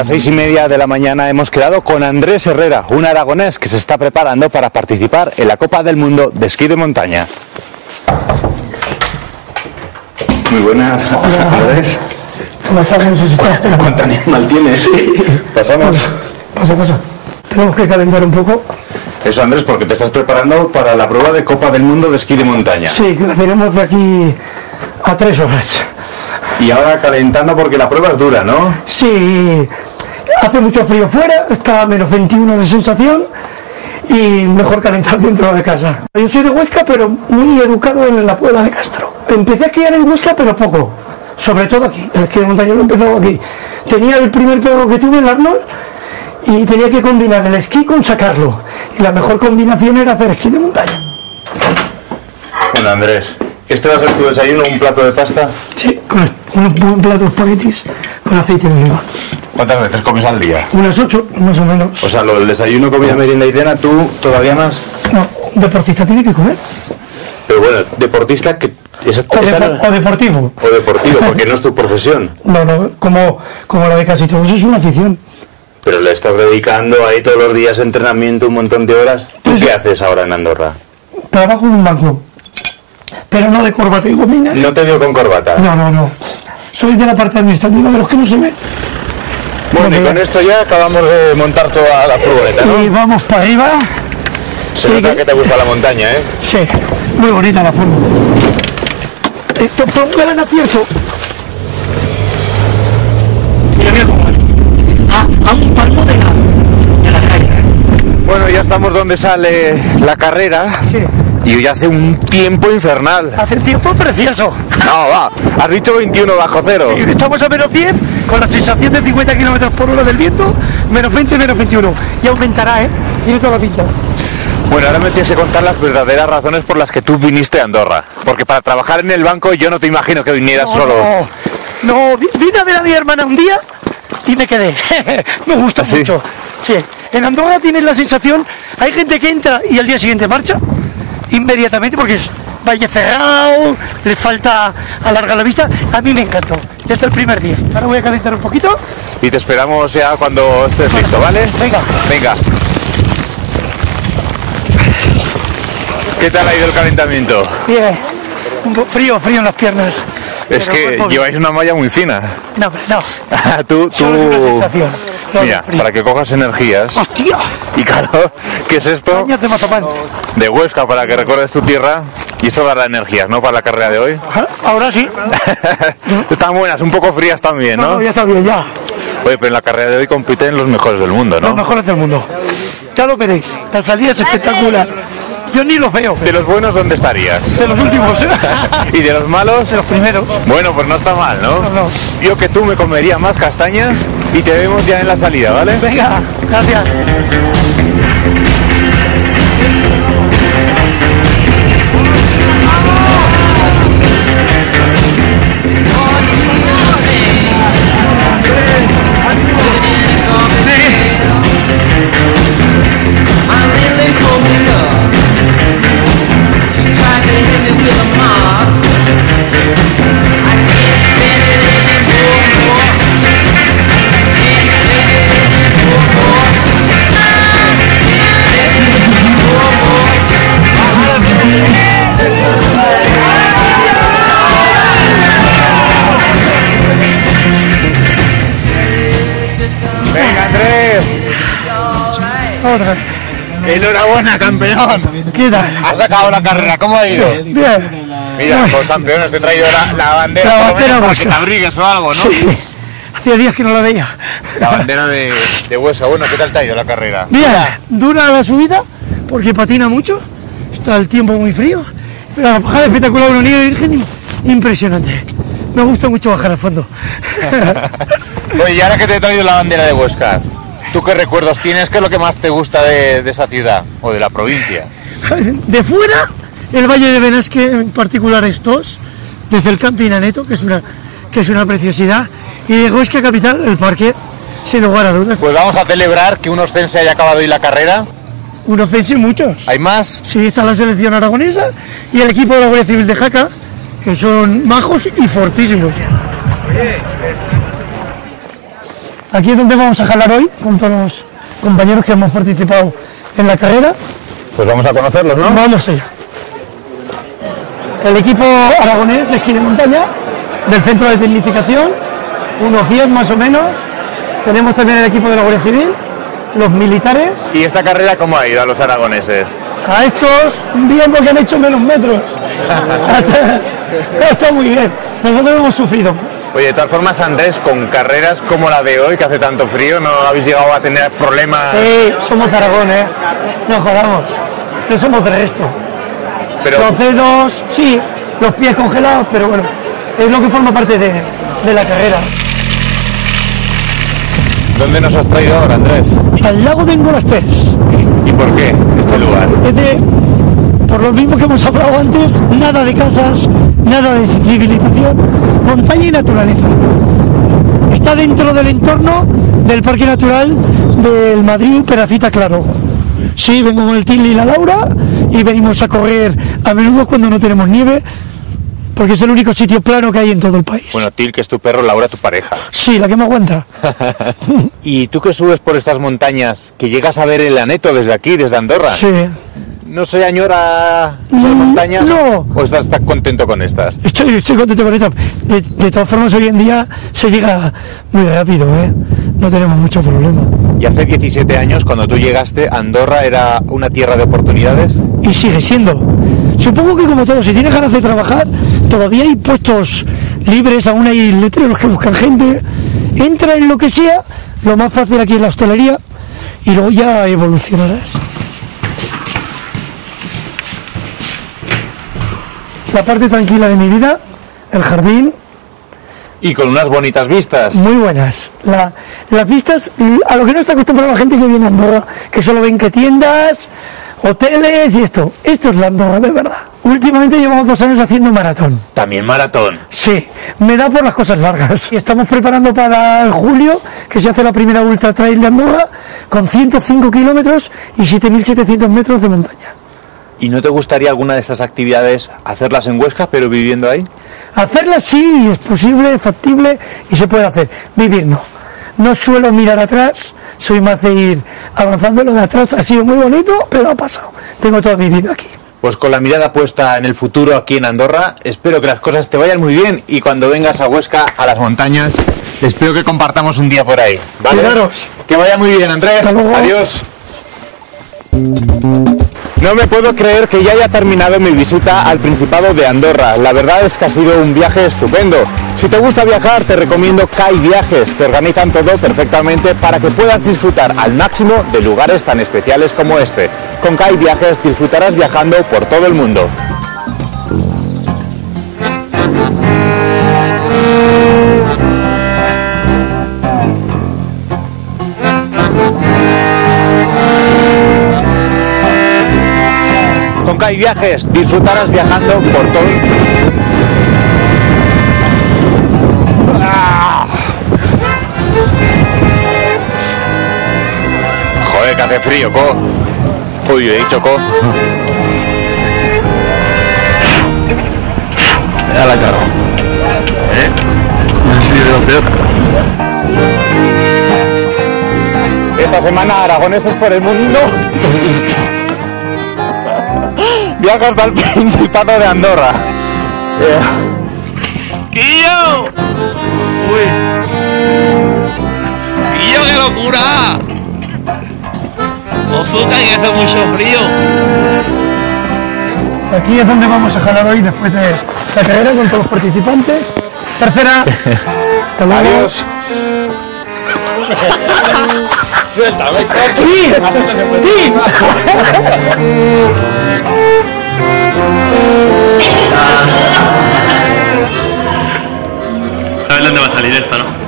las 6:30 de la mañana hemos quedado con Andrés Herrera, un aragonés que se está preparando para participar en la Copa del Mundo de esquí de montaña. Muy buenas, Andrés. ¿Cómo estás? ¿Cuánto animal tienes? Sí. Pasamos. Pasa. Tenemos que calentar un poco. Eso, Andrés, porque te estás preparando para la prueba de Copa del Mundo de esquí de montaña. Sí, que la tenemos de aquí a 3 horas. Y ahora calentando porque la prueba es dura, ¿no? Sí, hace mucho frío fuera, está a menos 21 de sensación y mejor calentar dentro de casa. Yo soy de Huesca, pero muy educado en la Puebla de Castro. Empecé a esquiar en Huesca, pero poco, sobre todo aquí. El esquí de montaña lo he empezado aquí. Tenía el primer pego que tuve, el Arnold, y tenía que combinar el esquí con sacarlo. Y la mejor combinación era hacer esquí de montaña. Bueno, Andrés, ¿este va a ser tu desayuno, un plato de pasta? Sí, con un buen plato de espaguetis con aceite de oliva. ¿Cuántas veces comes al día? Unas 8, más o menos. O sea, lo del desayuno, comida, merienda y cena, ¿tú todavía más? No, deportista tiene que comer. Pero bueno, deportista que... O deportivo. O deportivo, porque no es tu profesión. No, como la de casi todos, es una afición. Pero le estás dedicando ahí todos los días entrenamiento, un montón de horas. ¿Tú qué haces ahora en Andorra? Trabajo en un banco, pero no de corbata y gomina. No te veo con corbata. No. Soy de la parte administrativa de los que no se ven. Bueno, y con esto ya acabamos de montar toda la furgoneta, ¿no? Y vamos para arriba. Se nota que te gusta la montaña, ¿eh? Sí, muy bonita la forma. Esto fue un gran acierto. Mira cómo a un palmo de la calle. Bueno, ya estamos donde sale la carrera. Sí. Y hoy hace un tiempo infernal. Hace tiempo precioso. No, va. Has dicho 21 bajo cero. Sí, estamos a menos 10, con la sensación de 50 km/h del viento, menos 20, menos 21. Y aumentará, ¿eh? Tiene toda la pinta. Bueno, ahora me tienes que contar las verdaderas razones por las que tú viniste a Andorra. Porque para trabajar en el banco yo no te imagino que vinieras solo. No, vine a ver a mi hermana un día y me quedé. Me gusta mucho. Sí. En Andorra tienes la sensación, hay gente que entra y al día siguiente marcha inmediatamente porque es valle cerrado, le falta alargar la vista. A mí me encantó, desde el primer día. Ahora voy a calentar un poquito. Y te esperamos ya cuando estés listo, ¿vale? Venga. ¿Qué tal ha ido el calentamiento? Bien, un poco frío en las piernas. Es que lleváis una malla muy fina. No, hombre, no. Solo es una sensación. Mira, para que cojas energías. ¡Hostia! Y claro, ¿qué es esto? Cañas de Mazapán. De Huesca, para que recuerdes tu tierra. Y esto dará energías, ¿no? Para la carrera de hoy. Ajá, ahora sí. Están buenas, un poco frías también, ¿no? No, ya está bien, ya. Oye, pero en la carrera de hoy compiten los mejores del mundo, ¿no? Los mejores del mundo. Ya lo veréis. La salida es espectacular. Yo ni los veo. ¿De los buenos dónde estarías? De los últimos. ¿Y de los malos? De los primeros. Bueno, pues no está mal, ¿no? No. Yo que tú me comería más castañas y te vemos ya en la salida, ¿vale? Venga, gracias. Enhorabuena, campeón. ¿Qué tal? Has sacado la carrera, ¿cómo ha ido? Sí, bien. Mira, pues campeones, te he traído la bandera, La por lo menos bandera para que te abrigues o algo, ¿no? Sí. Hacía días que no la veía. La bandera de Huesca. Bueno, ¿qué tal te ha ido la carrera? Bien, dura la subida porque patina mucho, está el tiempo muy frío, pero la bajada espectacular, una nieve virgen impresionante. Me gusta mucho bajar al fondo. Oye, y ahora que te he traído la bandera de Huesca, ¿tú qué recuerdos tienes? ¿Qué es lo que más te gusta de esa ciudad o de la provincia? De fuera, el Valle de Benasque, en particular estos, desde el Camping Aneto, que es una preciosidad, y de Huesca capital, el parque, sin lugar a dudas. Pues vamos a celebrar que un Ostense haya acabado hoy la carrera. Un Ostense y muchos. ¿Hay más? Sí, está la selección aragonesa y el equipo de la Guardia Civil de Jaca, que son majos y fortísimos. Aquí es donde vamos a jalar hoy con todos los compañeros que hemos participado en la carrera. Pues vamos a conocerlos, ¿no? Vamos allá. El equipo aragonés de esquí de montaña del centro de tecnificación, unos 10 más o menos. Tenemos también el equipo de la Guardia Civil, los militares. ¿Y esta carrera cómo ha ido a los aragoneses? A estos bien porque han hecho menos metros. Está muy bien. Nosotros hemos sufrido más. Oye, de todas formas, Andrés, con carreras como la de hoy, que hace tanto frío, ¿no habéis llegado a tener problemas? Somos Aragón, no jodamos. No somos del resto. Pero... Los dedos, sí, los pies congelados, pero bueno, es lo que forma parte de la carrera. ¿Dónde nos has traído ahora, Andrés? Al lago de Engolasters. ¿Y por qué este lugar? Por lo mismo que hemos hablado antes, nada de casas, nada de civilización, montaña y naturaleza. Está dentro del entorno del Parque Natural del Madrid Perafita Claro. Sí, vengo con el Tilly y la Laura y venimos a correr a menudo cuando no tenemos nieve, porque es el único sitio plano que hay en todo el país. Bueno, Til, que es tu perro, Laura, tu pareja. Sí, la que me aguanta. ¿Y tú que subes por estas montañas, que llegas a ver el Aneto desde aquí, desde Andorra? Sí. ¿No se añora esas montañas? No. ¿O estás contento con estas? Estoy contento con estas. De todas formas, hoy en día se llega muy rápido, no tenemos mucho problema. Y hace 17 años, cuando tú llegaste, Andorra era una tierra de oportunidades. Y sigue siendo. Supongo que como todo, si tienes ganas de trabajar, todavía hay puestos libres, aún hay letreros que buscan gente. Entra en lo que sea, lo más fácil aquí es la hostelería, y luego ya evolucionarás. La parte tranquila de mi vida, el jardín. Y con unas bonitas vistas. Muy buenas. Las vistas, a lo que no está acostumbrada la gente que viene a Andorra, que solo ven que tiendas, hoteles y esto. Esto es la Andorra de verdad. Últimamente llevamos 2 años haciendo maratón. ¿También maratón? Sí, me da por las cosas largas. Y estamos preparando para el julio, que se hace la primera ultra trail de Andorra, con 105 kilómetros y 7.700 metros de montaña. ¿Y no te gustaría alguna de estas actividades hacerlas en Huesca, pero viviendo ahí? Hacerlas sí, es posible, es factible y se puede hacer. Vivir no. No suelo mirar atrás, soy más de ir avanzando. Lo de atrás ha sido muy bonito, pero ha pasado. Tengo toda mi vida aquí. Pues con la mirada puesta en el futuro aquí en Andorra, espero que las cosas te vayan muy bien y cuando vengas a Huesca, a las montañas, espero que compartamos un día por ahí. ¿Vale? Cuidaros. Que vaya muy bien, Andrés. Hasta luego. Adiós. No me puedo creer que ya haya terminado mi visita al Principado de Andorra. La verdad es que ha sido un viaje estupendo. Si te gusta viajar, te recomiendo CAI Viajes. Te organizan todo perfectamente para que puedas disfrutar al máximo de lugares tan especiales como este. Con CAI Viajes disfrutarás viajando por todo el mundo. Con CAI Viajes disfrutarás viajando por todo. ¡Ah! Joder, que hace frío, Co. Uy, he dicho Co. Ya la cara. Sí, de lo peor. Esta semana Aragoneses por el mundo. Viaja hasta el Principado de Andorra. ¡Guillo! ¡Uy! ¡Guillo, qué locura! Ozuka, que hace mucho frío. Aquí es donde vamos a jalar hoy después de la carrera con todos los participantes. Tercera. Hasta luego. Adiós. Suéltame, ¡Sí! ¡Sí! ¿Sabes dónde va a salir esta, no?